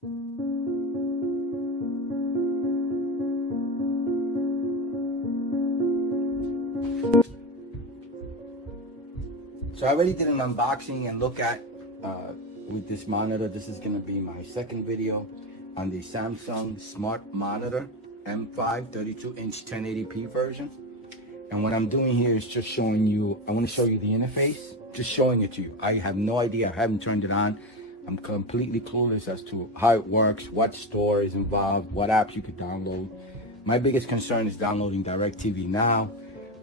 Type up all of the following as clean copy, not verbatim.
So I already did an unboxing and look at with this monitor. This is going to be my second video on the Samsung Smart Monitor M5 32-inch 1080p version. And what I'm doing here is just showing you, I want to show you the interface, just showing it to you. I have no idea, I haven't turned it on. I'm completely clueless as to how it works, what store is involved, what apps you could download. My biggest concern is downloading DirecTV Now,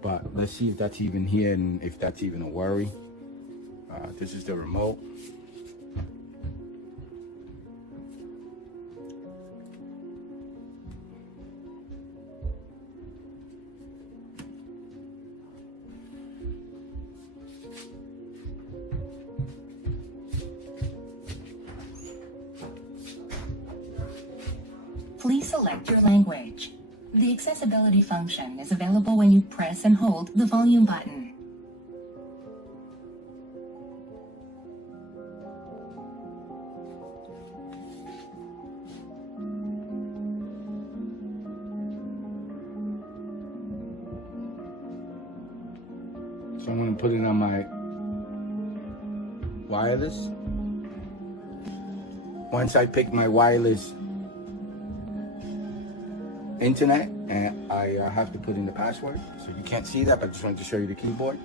but let's see if that's even here and if that's even a worry. This is the remote. Please select your language. The accessibility function is available when you press and hold the volume button. So I'm going to put it on my wireless. Once I pick my wireless internet, and I have to put in the password. So you can't see that, but I just wanted to show you the keyboard.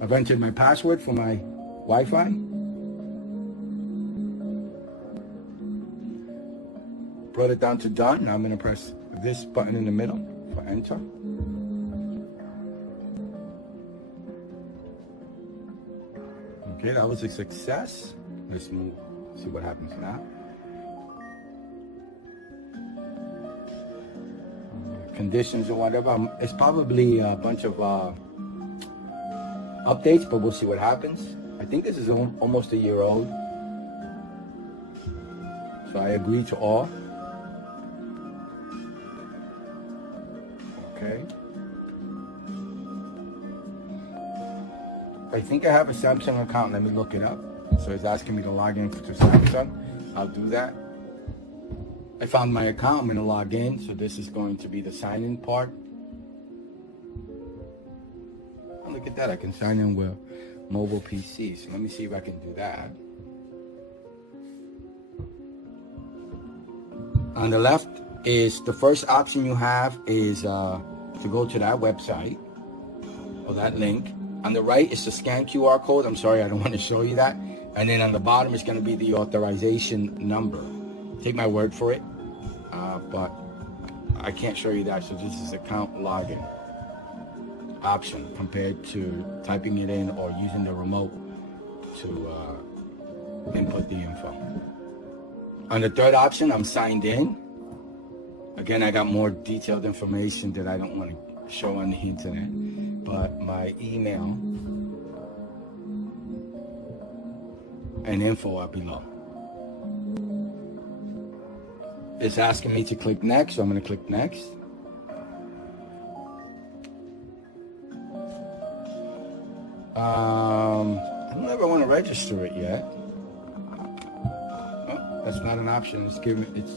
I've entered my password for my Wi-Fi. Brought it down to done. Now I'm going to press this button in the middle for enter. Okay, that was a success. Let's move, see what happens now. Conditions or whatever. It's probably a bunch of updates, but we'll see what happens. I think this is almost a year old. So I agree to all. Okay. I think I have a Samsung account. Let me look it up. So it's asking me to log in to Samsung. I'll do that. I found my account. I'm going to log in. So this is going to be the sign-in part. Oh, look at that. I can sign in with mobile PC. So let me see if I can do that. On the left is the first option you have is to go to that website or that link. On the right is the scan QR code. I'm sorry, I don't want to show you that. And then on the bottom is going to be the authorization number. Take my word for it, but I can't show you that. So this is account login option compared to typing it in or using the remote to input the info. On the third option, I'm signed in. Again, I got more detailed information that I don't want to show on the internet, but my email and info are below. It's asking me to click next, so I'm going to click next. I don't ever want to register it yet. Oh, that's not an option. It's giving it's.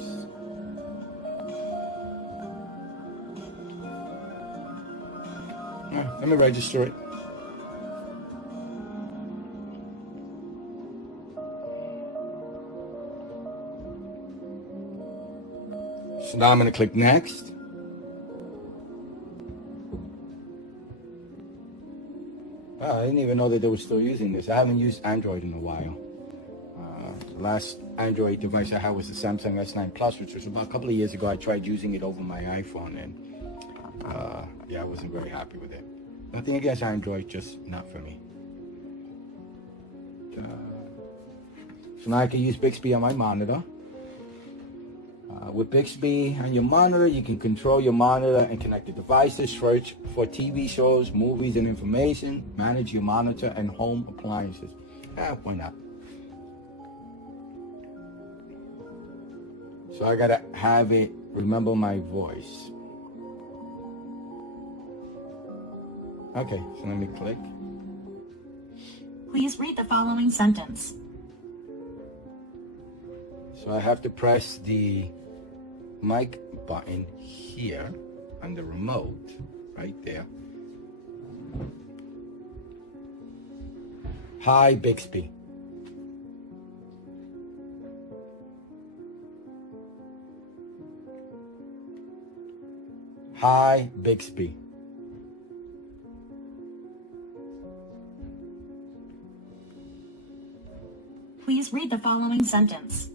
Let me register it. So now I'm going to click next. Wow, I didn't even know that they were still using this. I haven't used Android in a while. The last Android device I had was the Samsung S9 Plus, which was about a couple of years ago. I tried using it over my iPhone, and yeah, I wasn't very happy with it. Nothing against Android, just not for me. So now I can use Bixby on my monitor. With Bixby on your monitor, you can control your monitor and connect the devices, search for TV shows, movies, and information, manage your monitor and home appliances. Why not? So I gotta have it remember my voice. Okay, so let me click. Please read the following sentence. So I have to press the mic button here on the remote, right there. Hi, Bixby. Hi, Bixby. Please read the following sentence.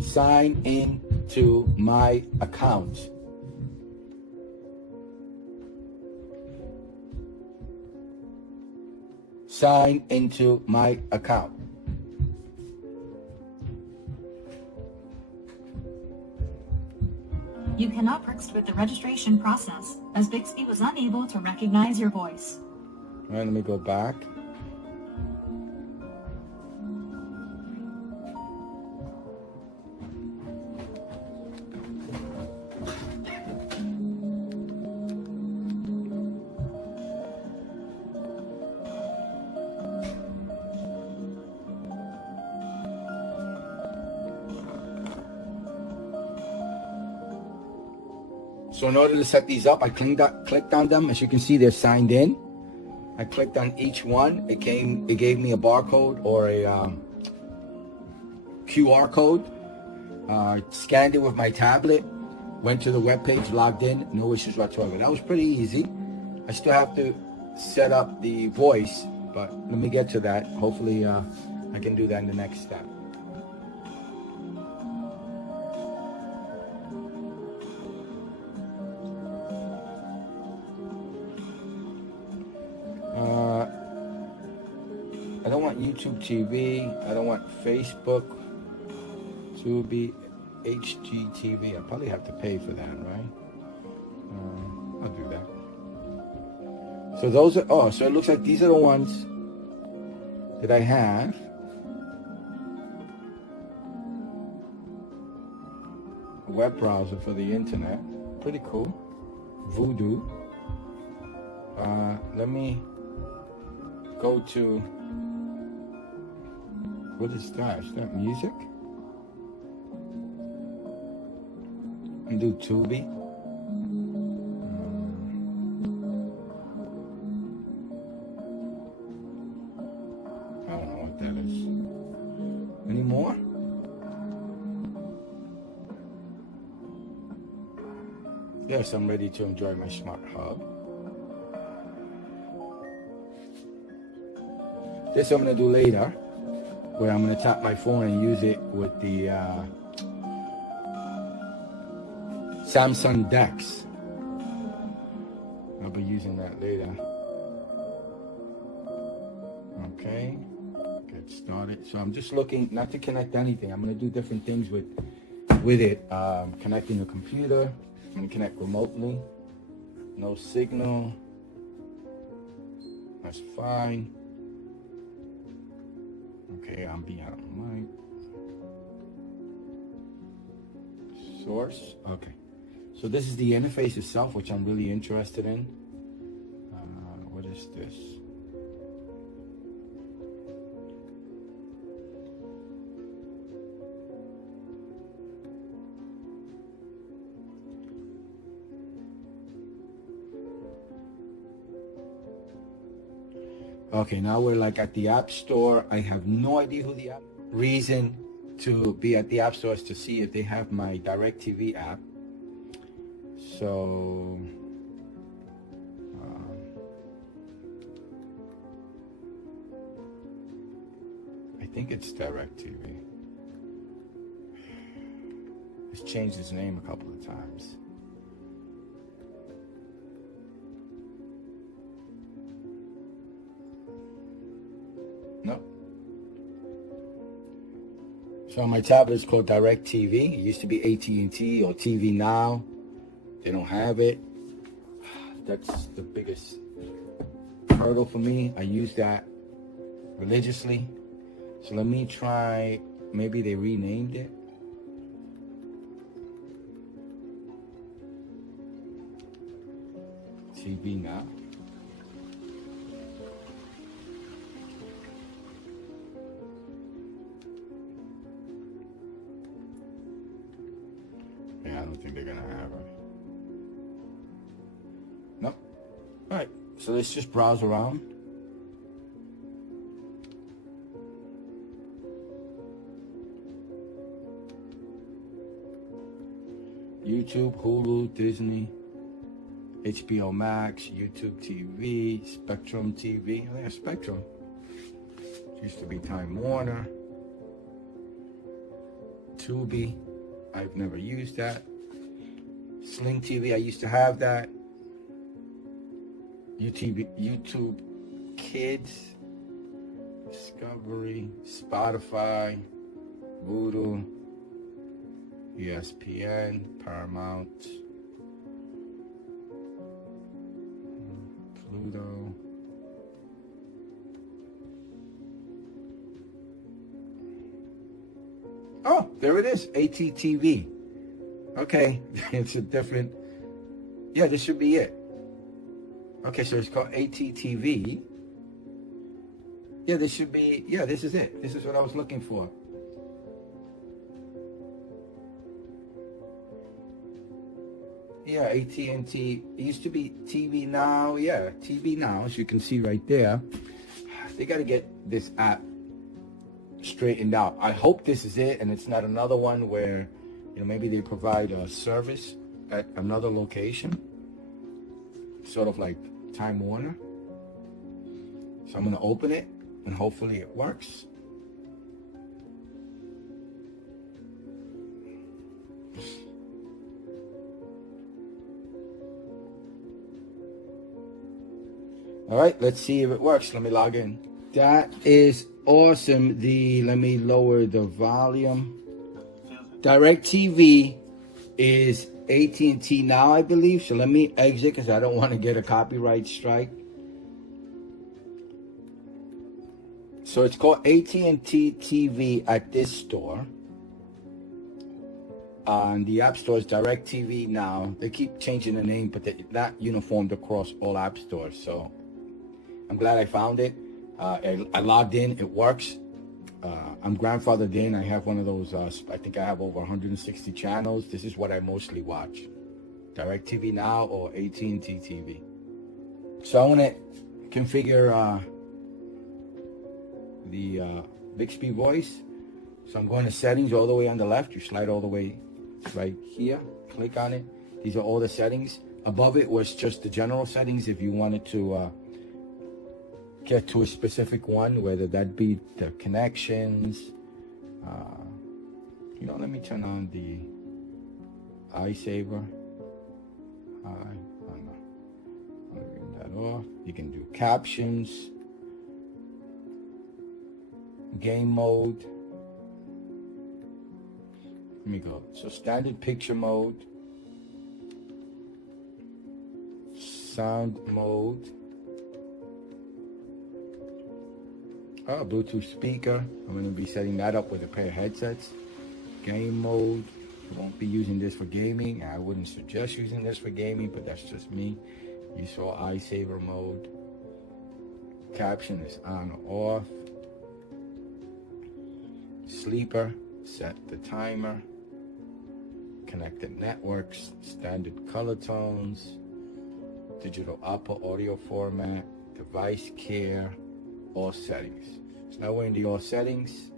Sign in to my account. Sign into my account. You cannot proceed with the registration process, as Bixby was unable to recognize your voice. All right, let me go back. So in order to set these up, I clicked on them. As you can see, they're signed in. I clicked on each one. It gave me a barcode or a QR code. Scanned it with my tablet. Went to the web page, logged in, no issues whatsoever. That was pretty easy. I still have to set up the voice, but let me get to that. Hopefully, I can do that in the next step. I don't want YouTube TV. I don't want Facebook. Tubi, HGTV. I probably have to pay for that, right? I'll do that. So those are, oh, so it looks like these are the ones that I have. A web browser for the internet. Pretty cool. Voodoo. Let me go to, what is that? Is that music? And do Tubi. I don't know what that is. Any more? Yes, I'm ready to enjoy my smart hub. This I'm gonna do later, where I'm gonna tap my phone and use it with the Samsung DeX. I'll be using that later. Okay, get started. So I'm just looking not to connect anything. I'm gonna do different things with it. Connecting a computer. I'm gonna connect remotely. No signal. That's fine. Okay, I'm beyond my source. Okay, so this is the interface itself, which I'm really interested in. What is this? Okay, now we're like at the App Store. I have no idea who the app. Reason to be at the App Store is to see if they have my DirecTV app. So, I think it's DirecTV. It's changed its name a couple of times. No. So on my tablet it's called DirecTV. It used to be AT&T or TV Now. They don't have it. That's the biggest hurdle for me. I use that religiously. So let me try, maybe they renamed it. TV Now. I don't think they're gonna have it. Nope. All right, so let's just browse around. YouTube, Hulu, Disney, HBO Max, YouTube TV, Spectrum TV. Oh yeah, Spectrum. It used to be Time Warner. Tubi. I've never used that. Sling TV. I used to have that. YouTube Kids, Discovery, Spotify, Voodoo, ESPN, Paramount, Pluto. Oh, there it is, ATTV. Okay, it's a different, yeah, this should be it. Okay, so it's called ATTV. Yeah, this should be, yeah, this is it. This is what I was looking for. Yeah, AT&T. It used to be TV Now. Yeah, TV Now, as you can see right there. They got to get this app straightened out. I hope this is it and it's not another one where, you know, maybe they provide a service at another location. Sort of like Time Warner. So I'm going to open it and hopefully it works. All right, let's see if it works. Let me log in. That is awesome. Let me lower the volume. DirecTV is AT&T now, I believe. So let me exit because I don't want to get a copyright strike. So it's called AT&T TV at this store. And the app store is DirecTV now. They keep changing the name, but they're not uniformed across all app stores. So I'm glad I found it. I logged in. It works. I'm grandfathered in. I have one of those. I think I have over 160 channels. This is what I mostly watch. DirecTV Now or AT&T TV. So I want to configure the Bixby voice. So I'm going to settings all the way on the left. You slide all the way right here. Click on it. These are all the settings. Above it was just the general settings if you wanted to get to a specific one, whether that be the connections. You know, let me turn on the iSaver. I'll turn that off. You can do captions, game mode. Let me go. So standard picture mode, sound mode. Oh, Bluetooth speaker. I'm going to be setting that up with a pair of headsets. Game mode. I won't be using this for gaming. I wouldn't suggest using this for gaming, but that's just me. You saw iSaver mode. Caption is on or off. Sleeper. Set the timer. Connected networks. Standard color tones. Digital output audio format. Device care. All settings. So now we're in the all settings.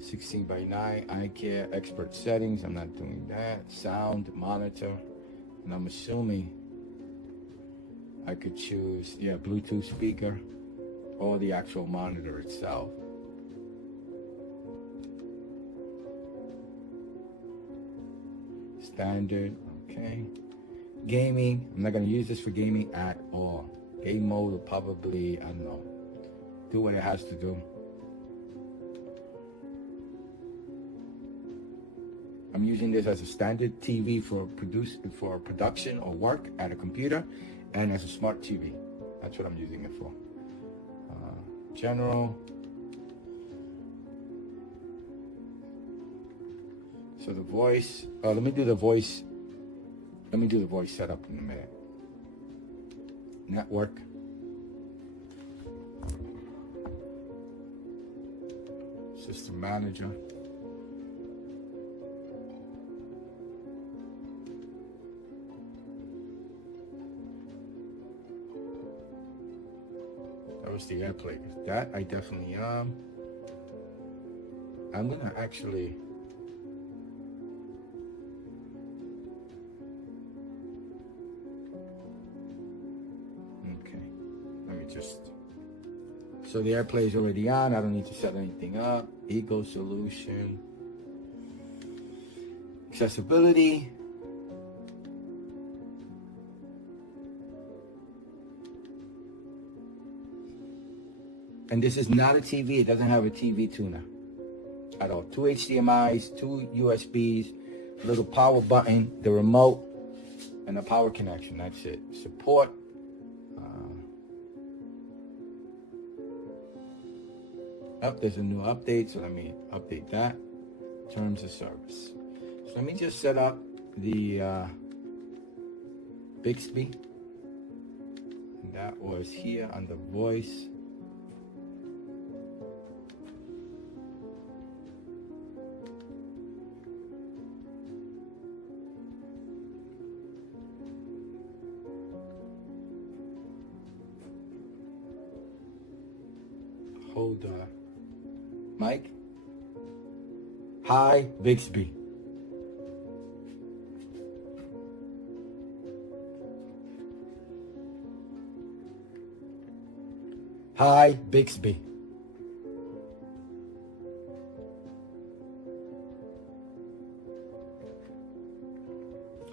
16:9 eye care, expert settings. I'm not doing that. Sound, monitor, and I'm assuming I could choose, yeah, Bluetooth speaker or the actual monitor itself. Standard, okay. Gaming, I'm not gonna use this for gaming at all. Game mode will probably, I don't know, do what it has to do. I'm using this as a standard TV for production or work at a computer, and as a smart TV. That's what I'm using it for. General. So the voice. Let me do the voice. Let me do the voice setup in a minute. Network. System manager. the AirPlay. That I definitely I'm gonna actually okay. Let me just. So the AirPlay is already on. I don't need to set anything up. Eco Solution. Accessibility. And this is not a TV. It doesn't have a TV tuner at all. 2 HDMIs, 2 USBs, little power button, the remote, and a power connection. That's it. Support. There's a new update, so let me update that. Terms of service. So let me just set up the Bixby. And that was here under voice. Hold Mike. Hi, Bixby. Hi, Bixby.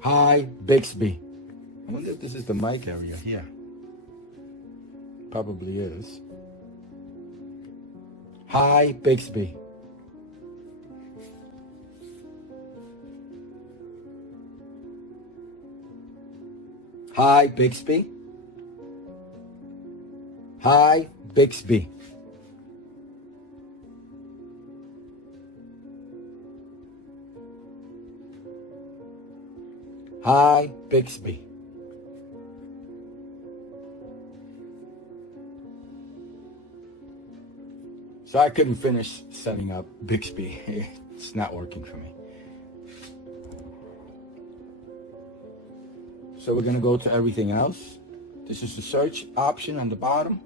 Hi, Bixby. I wonder if this is the mic area here. Probably is. Hi, Bixby. Hi, Bixby. Hi, Bixby. Hi, Bixby. So I couldn't finish setting up Bixby. It's not working for me. So we're gonna go to everything else. This is the search option on the bottom.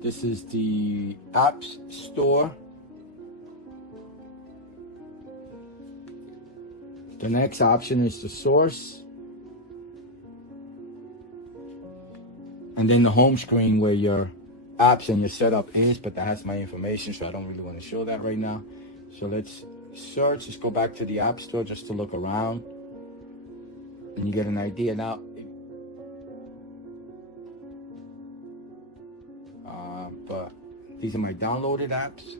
This is the apps store. The next option is the source. And then the home screen where your apps and your setup is, but that has my information, so I don't really want to show that right now. So let's search. Let's go back to the App Store just to look around. And you get an idea now. But these are my downloaded apps.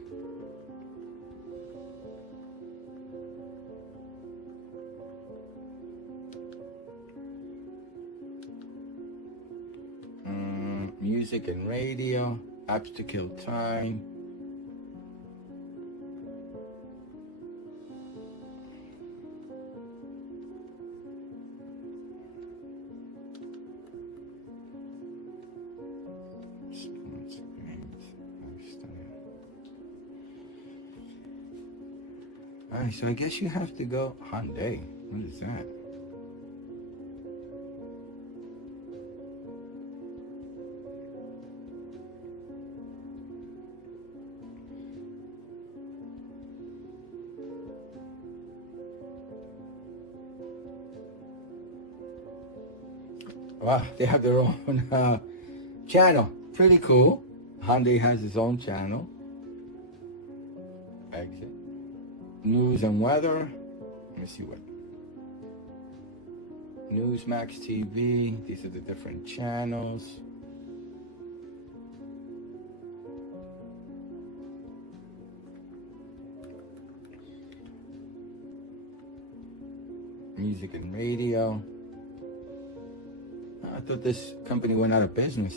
Music and radio, apps to kill time. Alright, so I guess you have to go Hyundai. What is that? Wow, they have their own channel. Pretty cool. Hyundai has its own channel. Exit. News and weather. Let me see what. Newsmax TV. These are the different channels. Music and radio. I thought this company went out of business.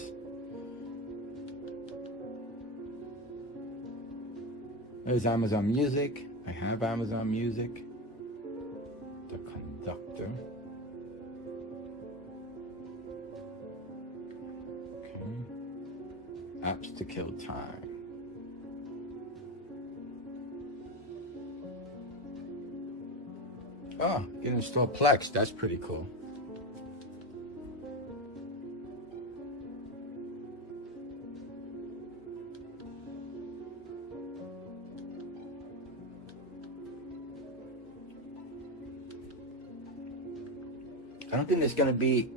There's Amazon Music. I have Amazon Music. The Conductor. Okay. Apps to kill time. Oh, you can install Plex. That's pretty cool. I don't think there's gonna be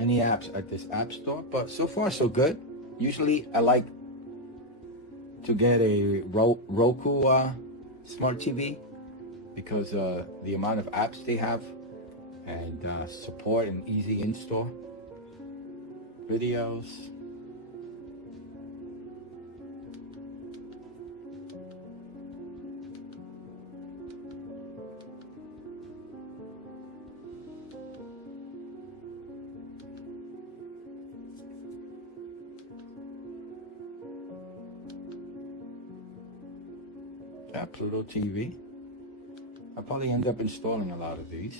any apps at this app store, but so far so good. Usually I like to get a Roku smart TV because the amount of apps they have and support and easy install videos. Yeah, Pluto TV. I'll probably end up installing a lot of these.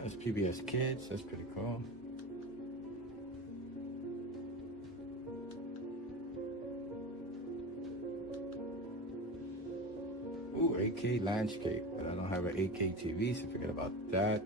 There's PBS Kids, that's pretty cool. Ooh, 8K landscape, but I don't have an 8K TV, so forget about that.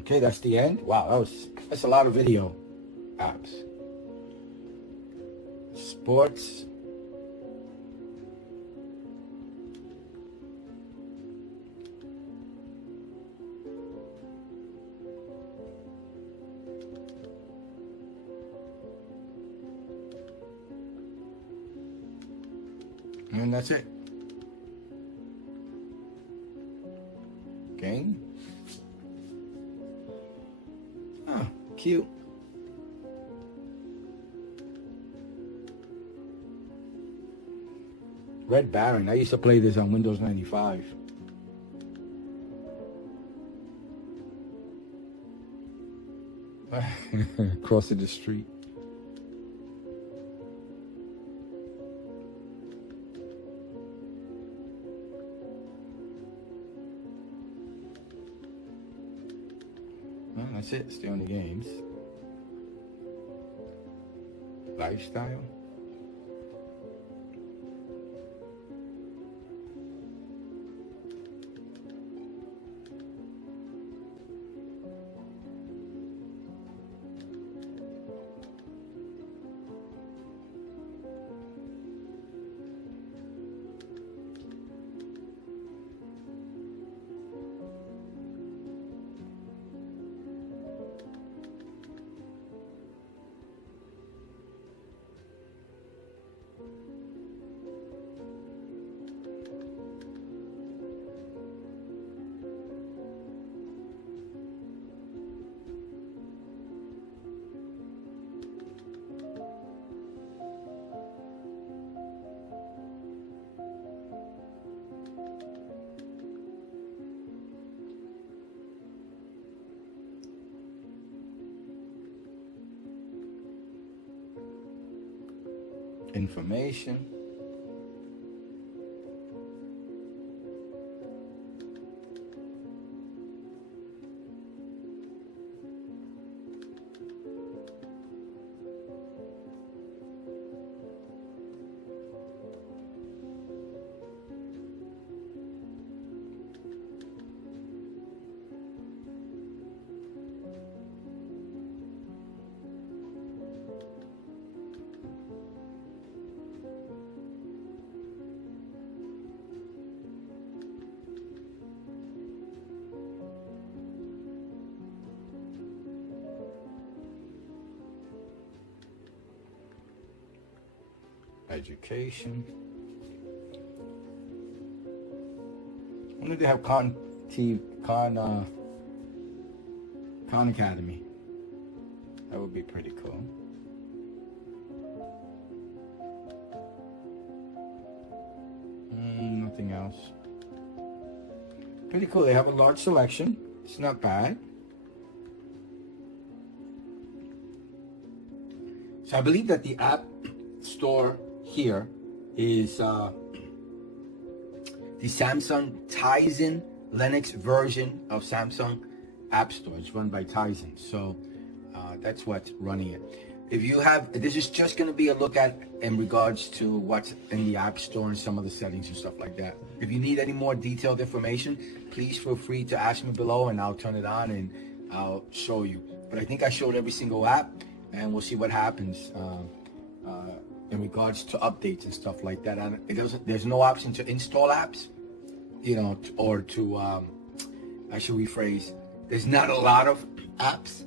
Okay, that's the end. Wow, that's a lot of video apps. Sports. And that's it. Game. Oh, cute. Red Baron. I used to play this on Windows 95. Crossing the street. Well, that's it. Stay on the games. lifestyle. Information. Education. I wonder if they have Khan Academy. That would be pretty cool. Nothing else. Pretty cool. They have a large selection. It's not bad. So I believe that the app store here is the Samsung Tizen Linux version of Samsung App Store. It's run by Tizen, so that's what's running it. If you have, this is just going to be a look at in regards to what's in the App Store and some of the settings and stuff like that. If you need any more detailed information, please feel free to ask me below and I'll turn it on and I'll show you. But I think I showed every single app, and we'll see what happens in regards to updates and stuff like that. And it doesn't, there's no option to install apps, you know, or to I should rephrase, there's not a lot of apps,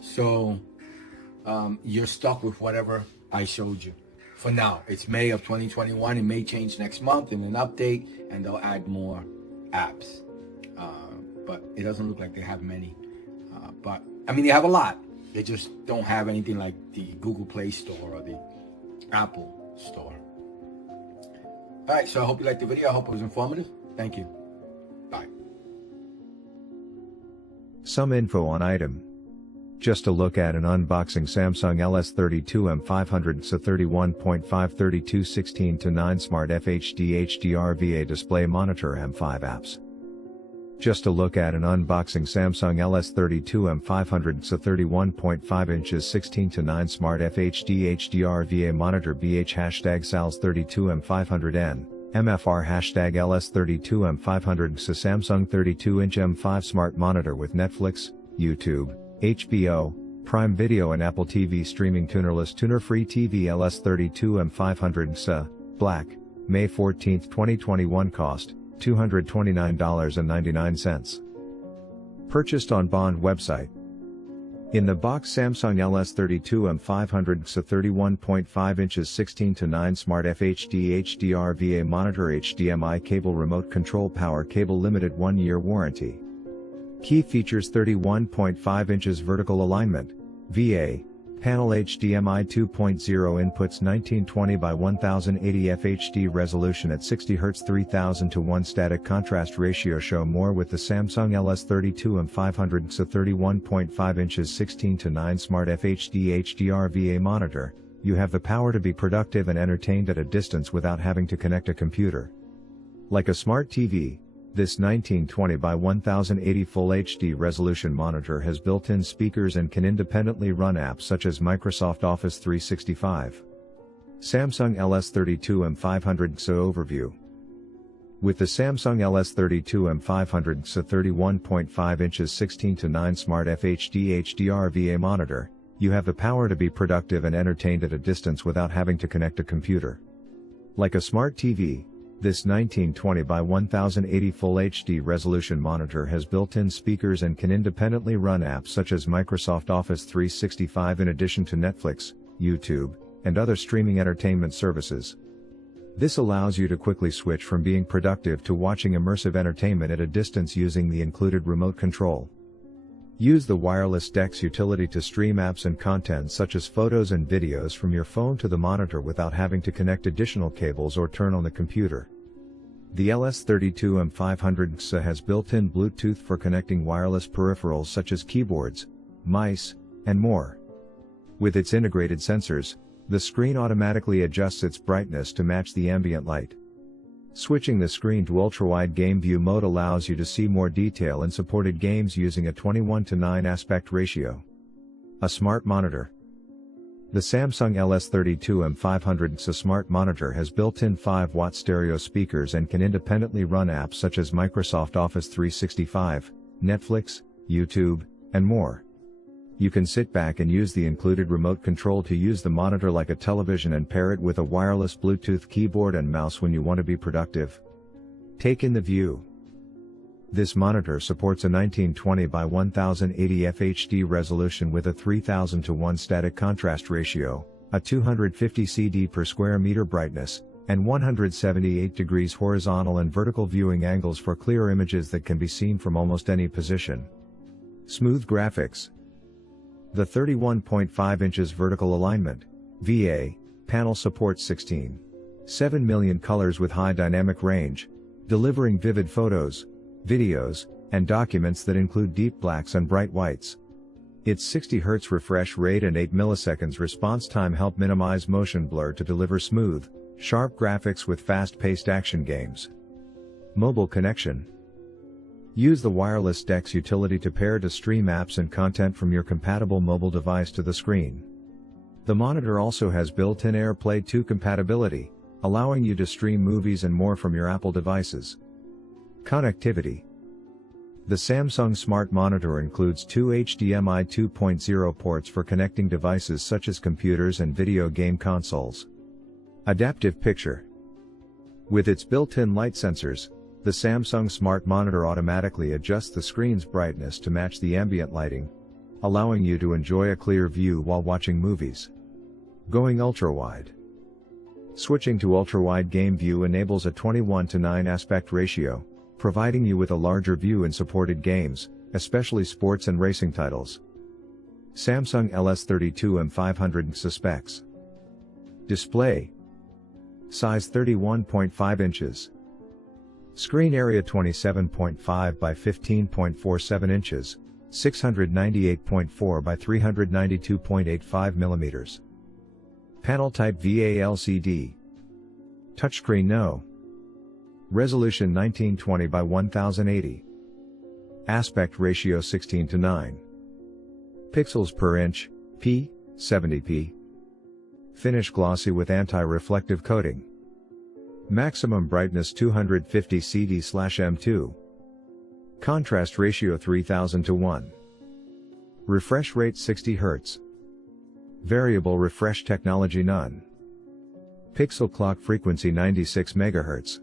so you're stuck with whatever I showed you for now. It's May of 2021. It may change next month in an update and they'll add more apps, but it doesn't look like they have many. But I mean, they have a lot. They just don't have anything like the Google Play Store or the Apple Store. All right, so I hope you liked the video. I hope it was informative. Thank you. Bye. Some info on item. Just a look at an unboxing Samsung LS32AM500NNXZA 31.5 3216:9 Smart FHD HDR VA display monitor M5 apps. Just a look at an unboxing Samsung LS32AM500NNXZA 31.5 inches 16:9 Smart FHD HDR VA monitor BH #SALS32AM500N, MFR #LS32AM500NNXZA Samsung 32-inch M5 smart monitor with Netflix, YouTube, HBO, Prime Video and Apple TV streaming Tunerless tuner-free TV LS32AM500NNXZA, black, May 14, 2021 cost, $229.99. Purchased on Bond website. In the box Samsung LS32AM500NNXZA 31.5 inches 16:9 Smart FHD HDR VA monitor HDMI cable remote control power cable limited 1-year warranty. Key features 31.5 inches vertical alignment, VA, panel HDMI 2.0 inputs 1920 by 1080 FHD resolution at 60 Hz 3000 to 1 static contrast ratio. Show more with the Samsung LS32AM500NNXZA 31.5 inches 16:9 Smart FHD HDR VA monitor. You have the power to be productive and entertained at a distance without having to connect a computer. Like a smart TV, This 1920 by 1080 Full HD resolution monitor has built-in speakers and can independently run apps such as Microsoft Office 365. Samsung LS32AM500NXZA Overview. With the Samsung LS32AM500NXZA 31.5 inches 16:9 Smart FHD HDR VA monitor, you have the power to be productive and entertained at a distance without having to connect a computer. Like a smart TV, this 1920 by 1080 Full HD resolution monitor has built-in speakers and can independently run apps such as Microsoft Office 365 in addition to Netflix, YouTube, and other streaming entertainment services. This allows you to quickly switch from being productive to watching immersive entertainment at a distance using the included remote control. Use the wireless DeX utility to stream apps and content such as photos and videos from your phone to the monitor without having to connect additional cables or turn on the computer. The LS32AM500NXZA has built-in Bluetooth for connecting wireless peripherals such as keyboards, mice, and more. With its integrated sensors, the screen automatically adjusts its brightness to match the ambient light. Switching the screen to ultra-wide game view mode allows you to see more detail in supported games using a 21:9 aspect ratio. A smart monitor. The Samsung LS32AM500NXZA smart monitor has built-in 5-watt stereo speakers and can independently run apps such as Microsoft Office 365, Netflix, YouTube, and more. You can sit back and use the included remote control to use the monitor like a television and pair it with a wireless Bluetooth keyboard and mouse when you want to be productive. Take in the view. This monitor supports a 1920 by 1080 FHD resolution with a 3000:1 static contrast ratio, a 250 CD per square meter brightness, and 178 degrees horizontal and vertical viewing angles for clear images that can be seen from almost any position. Smooth graphics. The 31.5 inches vertical alignment (VA) panel supports 16.7 million colors with high dynamic range, delivering vivid photos, videos, and documents that include deep blacks and bright whites. Its 60 Hz refresh rate and 8 milliseconds response time help minimize motion blur to deliver smooth, sharp graphics with fast-paced action games. Mobile connection. Use the wireless DeX utility to pair to stream apps and content from your compatible mobile device to the screen. The monitor also has built-in AirPlay 2 compatibility, allowing you to stream movies and more from your Apple devices. Connectivity. The Samsung Smart Monitor includes 2 HDMI 2.0 ports for connecting devices such as computers and video game consoles. Adaptive picture. With its built-in light sensors, the Samsung Smart Monitor automatically adjusts the screen's brightness to match the ambient lighting, allowing you to enjoy a clear view while watching movies. Going ultra-wide. Switching to ultra-wide game view enables a 21:9 aspect ratio, providing you with a larger view in supported games, especially sports and racing titles. Samsung LS32AM500NXZA specs. Display. Size 31.5 inches. Screen area 27.5 by 15.47 inches, 698.4 by 392.85 millimeters. Panel type VA LCD. Touchscreen no. Resolution 1920 by 1080. Aspect ratio 16:9. Pixels per inch, p, 70p. Finish glossy with anti-reflective coating. Maximum brightness 250 CD/M2. Contrast ratio 3000:1. Refresh rate 60 Hz. Variable refresh technology none. Pixel clock frequency 96 MHz.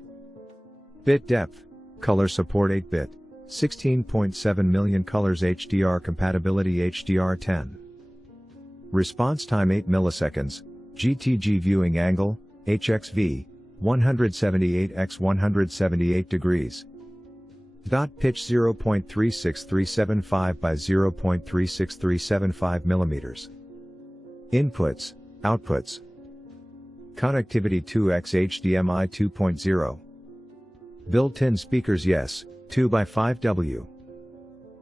Bit depth, color support 8-bit, 16.7 million colors HDR compatibility HDR10. Response time 8 milliseconds, GTG viewing angle, HXV, 178x178 degrees. Dot pitch 0.36375 by 0.36375 millimeters. Inputs, outputs. Connectivity 2x HDMI 2.0. Built-in speakers yes, 2x5W.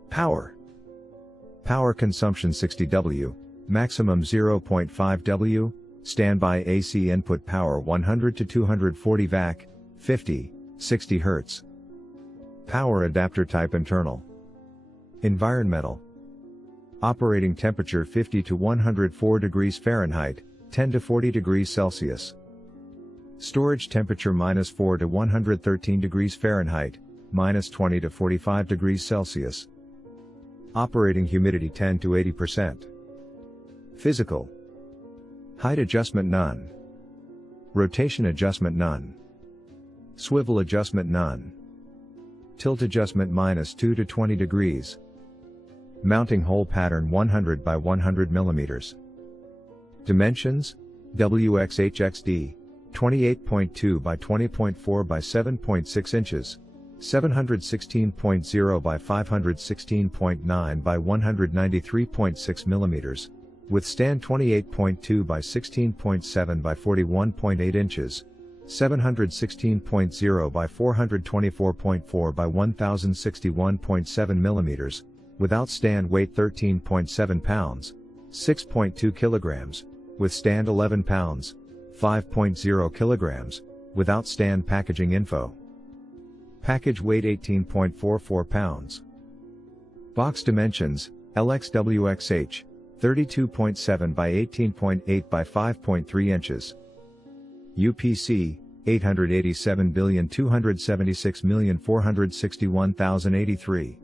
Power. Power consumption 60W, maximum 0.5W, standby AC input power 100 to 240 VAC, 50, 60 Hz. Power adapter type internal. Environmental. Operating temperature 50 to 104 degrees Fahrenheit, 10 to 40 degrees Celsius. Storage temperature -4 to 113 degrees Fahrenheit, -20 to 45 degrees Celsius. Operating humidity 10 to 80%. Physical. Height adjustment none. Rotation adjustment none. Swivel adjustment none. Tilt adjustment -2 to 20 degrees. Mounting hole pattern 100 by 100 millimeters. Dimensions: WXHXD, 28.2 by 20.4 by 7.6 inches, 716.0 by 516.9 by 193.6 millimeters, withstand 28.2 by 16.7 by 41.8 inches, 716.0 by 424.4 by 1061.7 millimeters, without stand weight 13.7 pounds, 6.2 kilograms, withstand 11 pounds, 5.0 kilograms, without stand packaging info. Package weight 18.44 pounds. Box dimensions: LXWXH, 32.7 by 18.8 by 5.3 inches. UPC, 887,276,461,083.